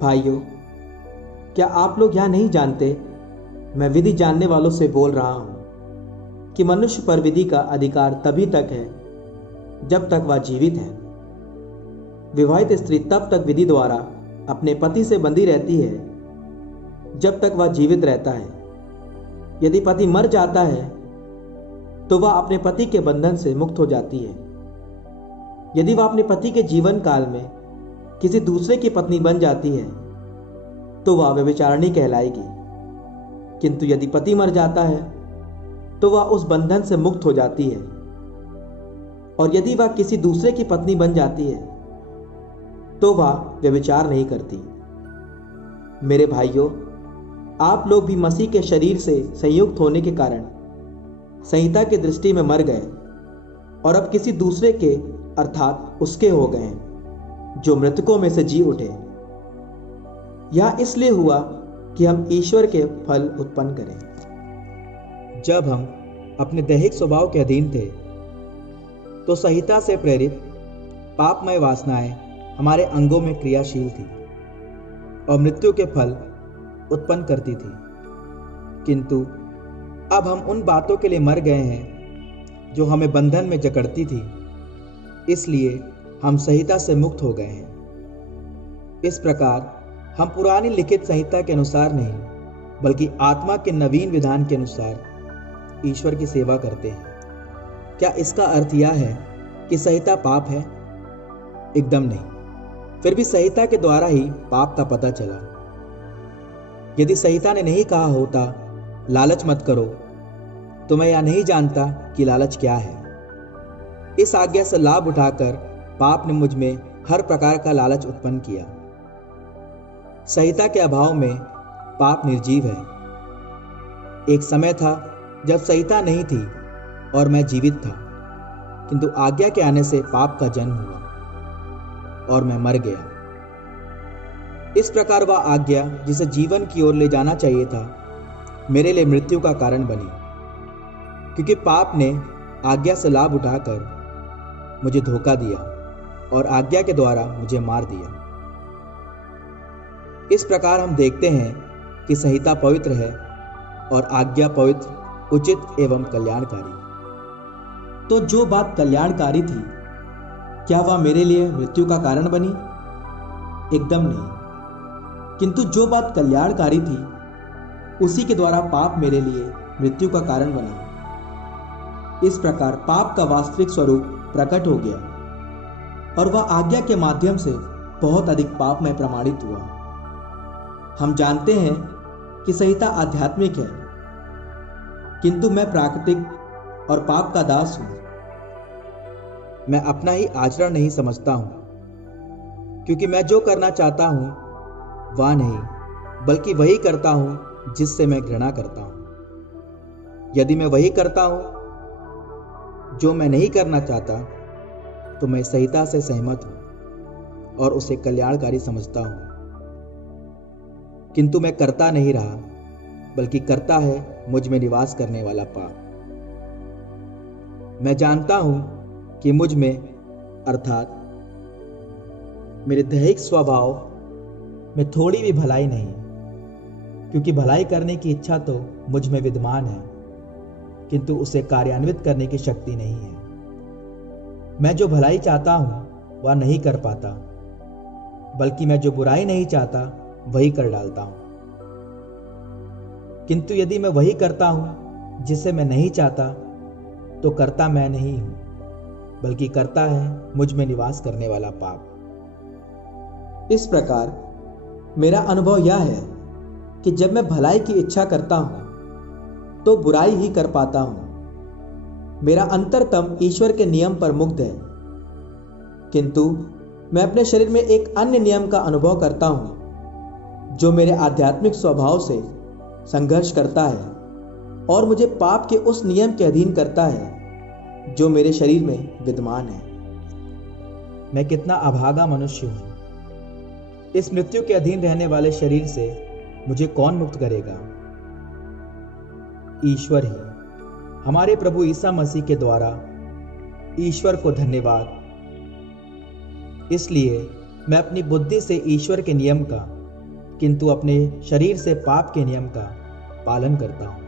भाइयों, क्या आप लोग यह नहीं जानते, मैं विधि जानने वालों से बोल रहा हूं कि मनुष्य पर विधि का अधिकार तभी तक है जब तक वह जीवित है। विवाहित स्त्री तब तक विधि द्वारा अपने पति से बंधी रहती है जब तक वह जीवित रहता है। यदि पति मर जाता है तो वह अपने पति के बंधन से मुक्त हो जाती है। यदि वह अपने पति के जीवन काल में किसी दूसरे की पत्नी बन जाती है तो वह व्यभिचारिणी कहलाएगी। किंतु यदि पति मर जाता है तो वह उस बंधन से मुक्त हो जाती है। और यदि वह किसी दूसरे की पत्नी बन जाती है तो वह व्यभिचार नहीं करती। मेरे भाइयों, आप लोग भी मसीह के शरीर से संयुक्त होने के कारण संहिता की दृष्टि में मर गए और अब किसी दूसरे के अर्थात उसके हो गए हैं जो मृतकों में से जी उठे। यह इसलिए हुआ कि हम ईश्वर के फल उत्पन्न करें। जब हम अपने दैहिक स्वभाव के अधीन थे तो संहिता से प्रेरित पापमय वासनाएं हमारे अंगों में क्रियाशील थी और मृत्यु के फल उत्पन्न करती थी। किंतु अब हम उन बातों के लिए मर गए हैं जो हमें बंधन में जकड़ती थी, इसलिए हम संहिता से मुक्त हो गए हैं। इस प्रकार हम पुरानी लिखित संहिता के अनुसार नहीं बल्कि आत्मा के नवीन विधान के अनुसार ईश्वर की सेवा करते हैं। क्या इसका अर्थ यह है कि संहिता पाप है? एकदम नहीं। फिर भी संहिता के द्वारा ही पाप का पता चला। यदि संहिता ने नहीं कहा होता लालच मत करो, तो मैं यह नहीं जानता कि लालच क्या है। इस आज्ञा से लाभ उठाकर पाप ने मुझ में हर प्रकार का लालच उत्पन्न किया। संहिता के अभाव में पाप निर्जीव है। एक समय था जब संहिता नहीं थी और मैं जीवित था, किंतु आज्ञा के आने से पाप का जन्म हुआ और मैं मर गया। इस प्रकार वह आज्ञा जिसे जीवन की ओर ले जाना चाहिए था, मेरे लिए मृत्यु का कारण बनी, क्योंकि पाप ने आज्ञा से लाभ उठाकर मुझे धोखा दिया और आज्ञा के द्वारा मुझे मार दिया। इस प्रकार हम देखते हैं कि संहिता पवित्र है और आज्ञा पवित्र, उचित एवं कल्याणकारी। तो जो बात कल्याणकारी थी, क्या वह मेरे लिए मृत्यु का कारण बनी? एकदम नहीं। किंतु जो बात कल्याणकारी थी, उसी के द्वारा पाप मेरे लिए मृत्यु का कारण बना। इस प्रकार पाप का वास्तविक स्वरूप प्रकट हो गया और वह आज्ञा के माध्यम से बहुत अधिक पाप में प्रमाणित हुआ। हम जानते हैं कि संहिता आध्यात्मिक है, किंतु मैं प्राकृतिक और पाप का दास हूं। मैं अपना ही आचरण नहीं समझता हूं, क्योंकि मैं जो करना चाहता हूं वह नहीं बल्कि वही करता हूं जिससे मैं घृणा करता हूं। यदि मैं वही करता हूं जो मैं नहीं करना चाहता, तो मैं संहिता से सहमत हूं और उसे कल्याणकारी समझता हूं। किंतु मैं करता नहीं रहा, बल्कि करता है मुझ में निवास करने वाला पाप। मैं जानता हूं कि मुझ में अर्थात मेरे दैहिक स्वभाव में थोड़ी भी भलाई नहीं, क्योंकि भलाई करने की इच्छा तो मुझ में विद्यमान है, किंतु उसे कार्यान्वित करने की शक्ति नहीं है। मैं जो भलाई चाहता हूं वह नहीं कर पाता, बल्कि मैं जो बुराई नहीं चाहता वही कर डालता हूं। किंतु यदि मैं वही करता हूं जिसे मैं नहीं चाहता, तो करता मैं नहीं हूं, बल्कि करता है मुझ में निवास करने वाला पाप। इस प्रकार मेरा अनुभव यह है कि जब मैं भलाई की इच्छा करता हूं तो बुराई ही कर पाता हूं। मेरा अंतरतम ईश्वर के नियम पर मुग्ध है, किंतु मैं अपने शरीर में एक अन्य नियम का अनुभव करता हूं जो मेरे आध्यात्मिक स्वभाव से संघर्ष करता है और मुझे पाप के उस नियम के अधीन करता है जो मेरे शरीर में विद्यमान है। मैं कितना अभागा मनुष्य हूं। इस मृत्यु के अधीन रहने वाले शरीर से मुझे कौन मुक्त करेगा? ईश्वर ही। हमारे प्रभु ईसा मसीह के द्वारा ईश्वर को धन्यवाद। इसलिए मैं अपनी बुद्धि से ईश्वर के नियम का किंतु अपने शरीर से पाप के नियम का पालन करता हूं।